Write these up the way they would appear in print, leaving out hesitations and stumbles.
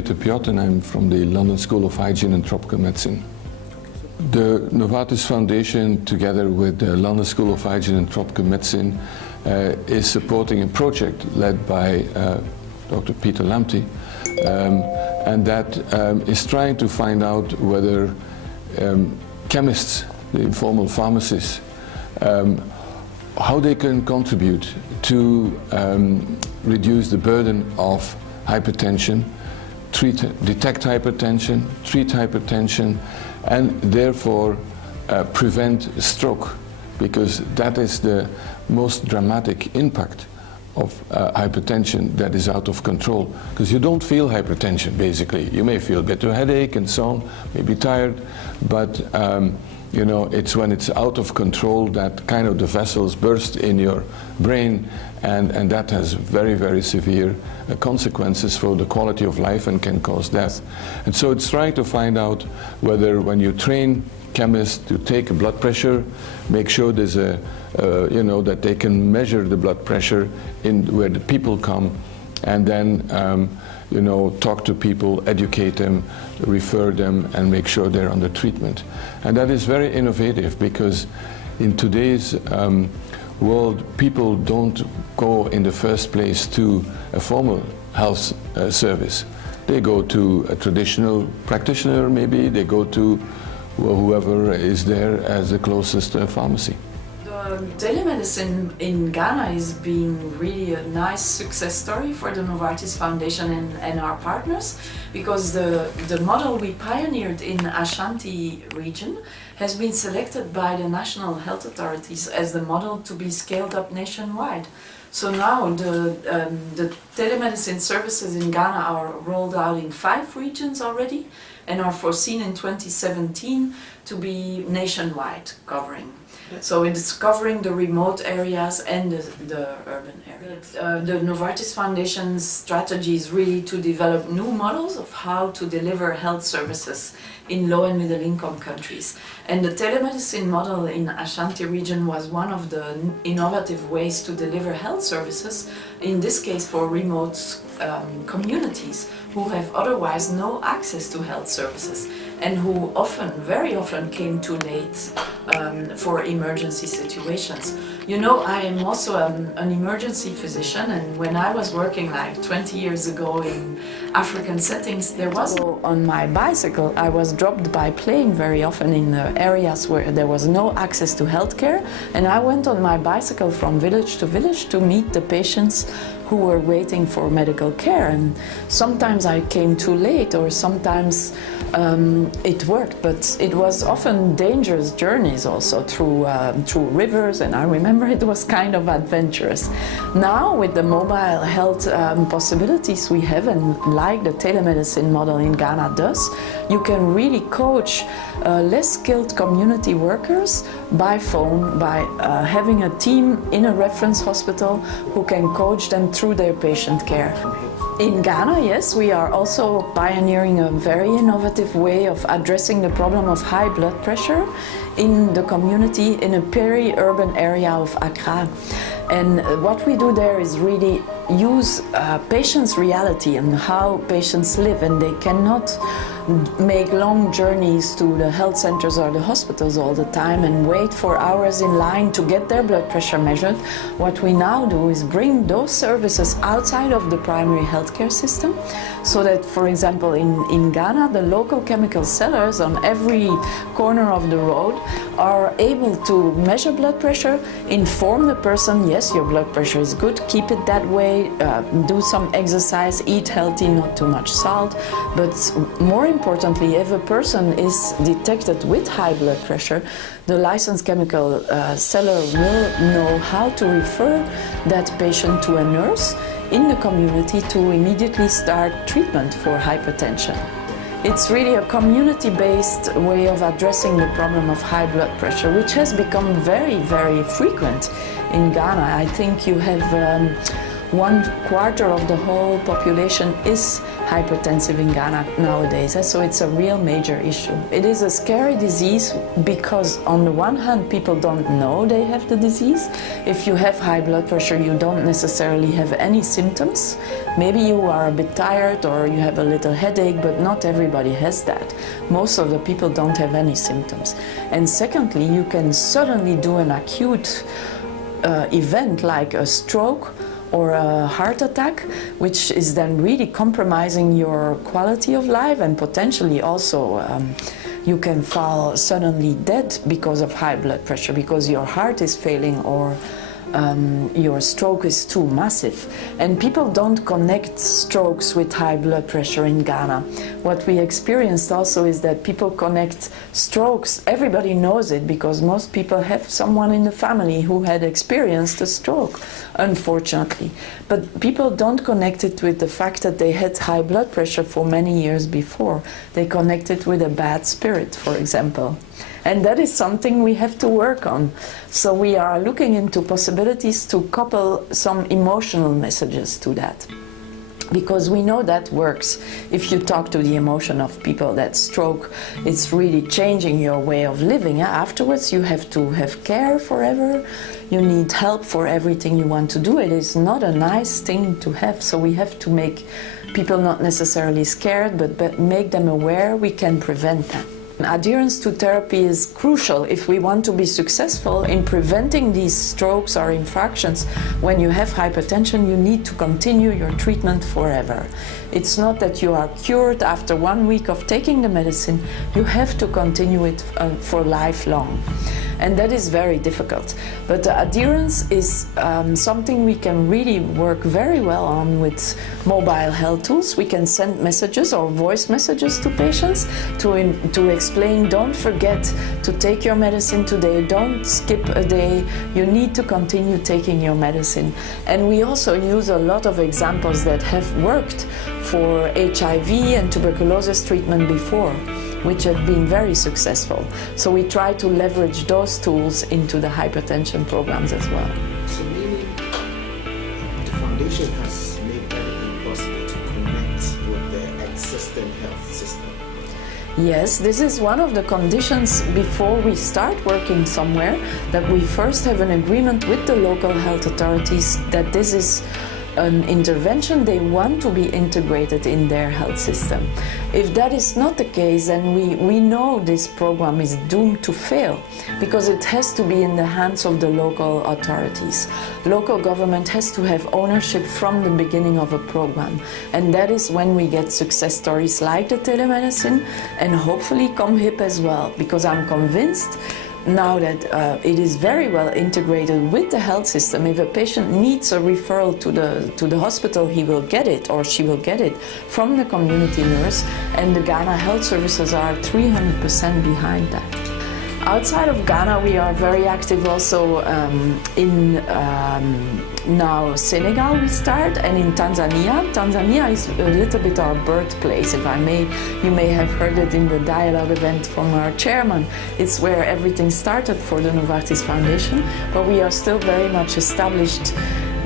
Peter Piot and I'm from the London School of Hygiene and Tropical Medicine. The Novartis Foundation, together with the London School of Hygiene and Tropical Medicine, is supporting a project led by Dr. Peter Lamptey, and that is trying to find out whether chemists, the informal pharmacists, how they can contribute to reduce the burden of hypertension, detect hypertension, treat hypertension, and therefore prevent stroke, because that is the most dramatic impact of hypertension that is out of control. Because you don't feel hypertension, basically. You may feel a bit of headache and so on, may be tired, but you know, it's when it's out of control that kind of the vessels burst in your brain, and that has very, very severe consequences for the quality of life and can cause death. And so it's trying to find out whether when you train chemists to take a blood pressure, make sure there's a, you know, that they can measure the blood pressure in where the people come, and then you know, talk to people, educate them, refer them, and make sure they're under treatment. And that is very innovative, because in today's world, people don't go in the first place to a formal health service. They go to a traditional practitioner, maybe. They go to whoever is there as the closest pharmacy. Telemedicine in Ghana is being really a nice success story for the Novartis Foundation and our partners, because the model we pioneered in Ashanti region has been selected by the national health authorities as the model to be scaled up nationwide. So now the telemedicine services in Ghana are rolled out in 5 regions already and are foreseen in 2017 to be nationwide covering. So it's covering the remote areas and the urban areas. The Novartis Foundation's strategy is really to develop new models of how to deliver health services in low and middle income countries. And the telemedicine model in Ashanti region was one of the innovative ways to deliver health services, in this case for remote communities who have otherwise no access to health services and who often, very often, came too late for emergency situations. You know, I am also an emergency physician, and when I was working like 20 years ago in African settings, there was on my bicycle, I was dropped by plane very often in areas where there was no access to healthcare, and I went on my bicycle from village to meet the patients who were waiting for medical care, and sometimes I came too late, or sometimes it worked, but it was often dangerous journeys also through rivers, and I remember it was kind of adventurous. Now with the mobile health possibilities we have, and like the telemedicine model in Ghana does, you can really coach less skilled community workers by phone, by having a team in a reference hospital who can coach them through their patient care. In Ghana, yes, we are also pioneering a very innovative way of addressing the problem of high blood pressure in the community in a peri-urban area of Accra. And what we do there is really use patients' reality and how patients live, and they cannot make long journeys to the health centers or the hospitals all the time and wait for hours in line to get their blood pressure measured. What we now do is bring those services outside of the primary healthcare system, so that, for example, in Ghana, the local chemical sellers on every corner of the road are able to measure blood pressure, inform the person, yes, your blood pressure is good, keep it that way, do some exercise, eat healthy, not too much salt. But more importantly, if a person is detected with high blood pressure, the licensed chemical seller will know how to refer that patient to a nurse in the community to immediately start treatment for hypertension. It's really a community-based way of addressing the problem of high blood pressure, which has become very, very frequent in Ghana. I think you have 1/4 of the whole population is hypertensive in Ghana nowadays, so it's a real major issue. It is a scary disease because on the one hand people don't know they have the disease. If you have high blood pressure you don't necessarily have any symptoms. Maybe you are a bit tired or you have a little headache, but not everybody has that. Most of the people don't have any symptoms. And secondly, you can suddenly do an acute event like a stroke or a heart attack, which is then really compromising your quality of life, and potentially also you can fall suddenly dead because of high blood pressure, because your heart is failing or your stroke is too massive. And people don't connect strokes with high blood pressure in Ghana. What we experienced also is that people connect strokes, everybody knows it because most people have someone in the family who had experienced a stroke, unfortunately. But people don't connect it with the fact that they had high blood pressure for many years before. They connect it with a bad spirit, for example. And that is something we have to work on. So we are looking into possibilities to couple some emotional messages to that. Because we know that works. If you talk to the emotion of people that stroke, it's really changing your way of living. Afterwards you have to have care forever. You need help for everything you want to do. It is not a nice thing to have. So we have to make people not necessarily scared, but make them aware we can prevent that. Adherence to therapy is crucial if we want to be successful in preventing these strokes or infarctions. When you have hypertension, you need to continue your treatment forever. It's not that you are cured after 1 week of taking the medicine. You have to continue it for lifelong. And that is very difficult. But the adherence is something we can really work very well on with mobile health tools. We can send messages or voice messages to patients to explain, don't forget to take your medicine today, don't skip a day, you need to continue taking your medicine. And we also use a lot of examples that have worked for HIV and tuberculosis treatment before, which have been very successful. So we try to leverage those tools into the hypertension programs as well. So meaning the foundation has made everything possible to connect with the existing health system. Yes, this is one of the conditions before we start working somewhere, that we first have an agreement with the local health authorities that this is an intervention they want to be integrated in their health system. If that is not the case, then we know this program is doomed to fail, because it has to be in the hands of the local authorities. Local government has to have ownership from the beginning of a program, and that is when we get success stories like the telemedicine, and hopefully ComHIP as well, because I'm convinced now that it is very well integrated with the health system. If a patient needs a referral to the hospital, he will get it or she will get it from the community nurse, and the Ghana Health Services are 300% behind that. Outside of Ghana, we are very active also in now Senegal we start, and in Tanzania. Tanzania is a little bit our birthplace, if I may. You may have heard it in the dialogue event from our chairman. It's where everything started for the Novartis Foundation, but we are still very much established,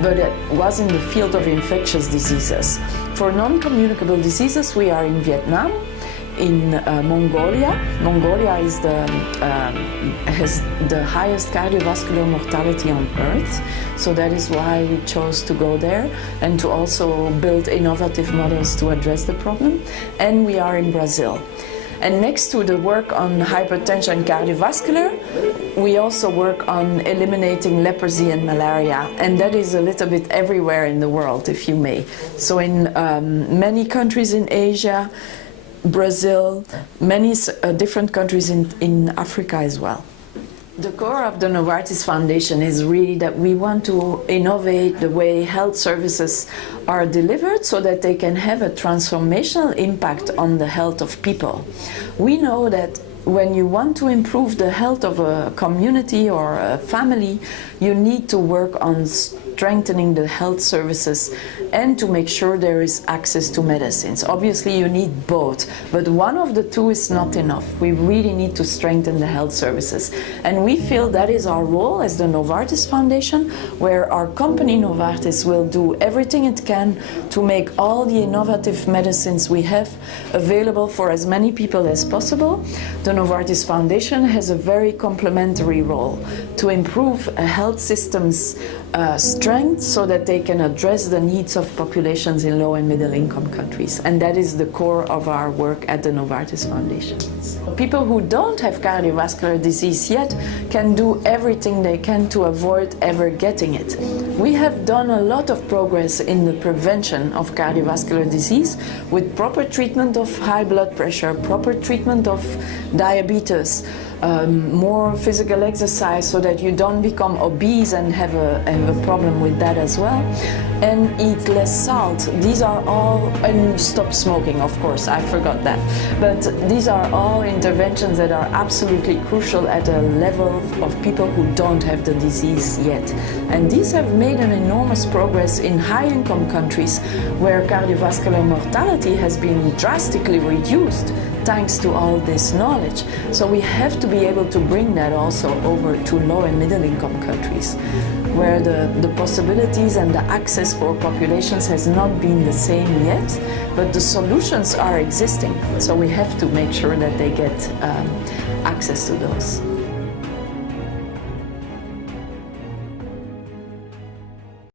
but it was in the field of infectious diseases. For non-communicable diseases, we are in Vietnam, in Mongolia. Mongolia is has the highest cardiovascular mortality on Earth, so that is why we chose to go there and to also build innovative models to address the problem. And we are in Brazil. And next to the work on hypertension and cardiovascular, we also work on eliminating leprosy and malaria, and that is a little bit everywhere in the world, if you may. So in many countries in Asia, Brazil, many different countries in Africa as well. The core of the Novartis Foundation is really that we want to innovate the way health services are delivered so that they can have a transformational impact on the health of people. We know that when you want to improve the health of a community or a family, you need to work on strengthening the health services and to make sure there is access to medicines. Obviously you need both, but one of the two is not enough. We really need to strengthen the health services. And we feel that is our role as the Novartis Foundation, where our company Novartis will do everything it can to make all the innovative medicines we have available for as many people as possible. The Novartis Foundation has a very complementary role to improve a health system's strength so that they can address the needs of populations in low and middle income countries. And that is the core of our work at the Novartis Foundation. People who don't have cardiovascular disease yet can do everything they can to avoid ever getting it. We have done a lot of progress in the prevention of cardiovascular disease with proper treatment of high blood pressure, proper treatment of diabetes, more physical exercise so that you don't become obese and have a problem with that as well, and eat less salt. These are all, and stop smoking, of course, I forgot that. But these are all interventions that are absolutely crucial at a level of people who don't have the disease yet. And these have made an enormous progress in high-income countries where cardiovascular mortality has been drastically reduced thanks to all this knowledge. So we have to be able to bring that also over to low and middle income countries, where the possibilities and the access for populations has not been the same yet, but the solutions are existing. So we have to make sure that they get access to those.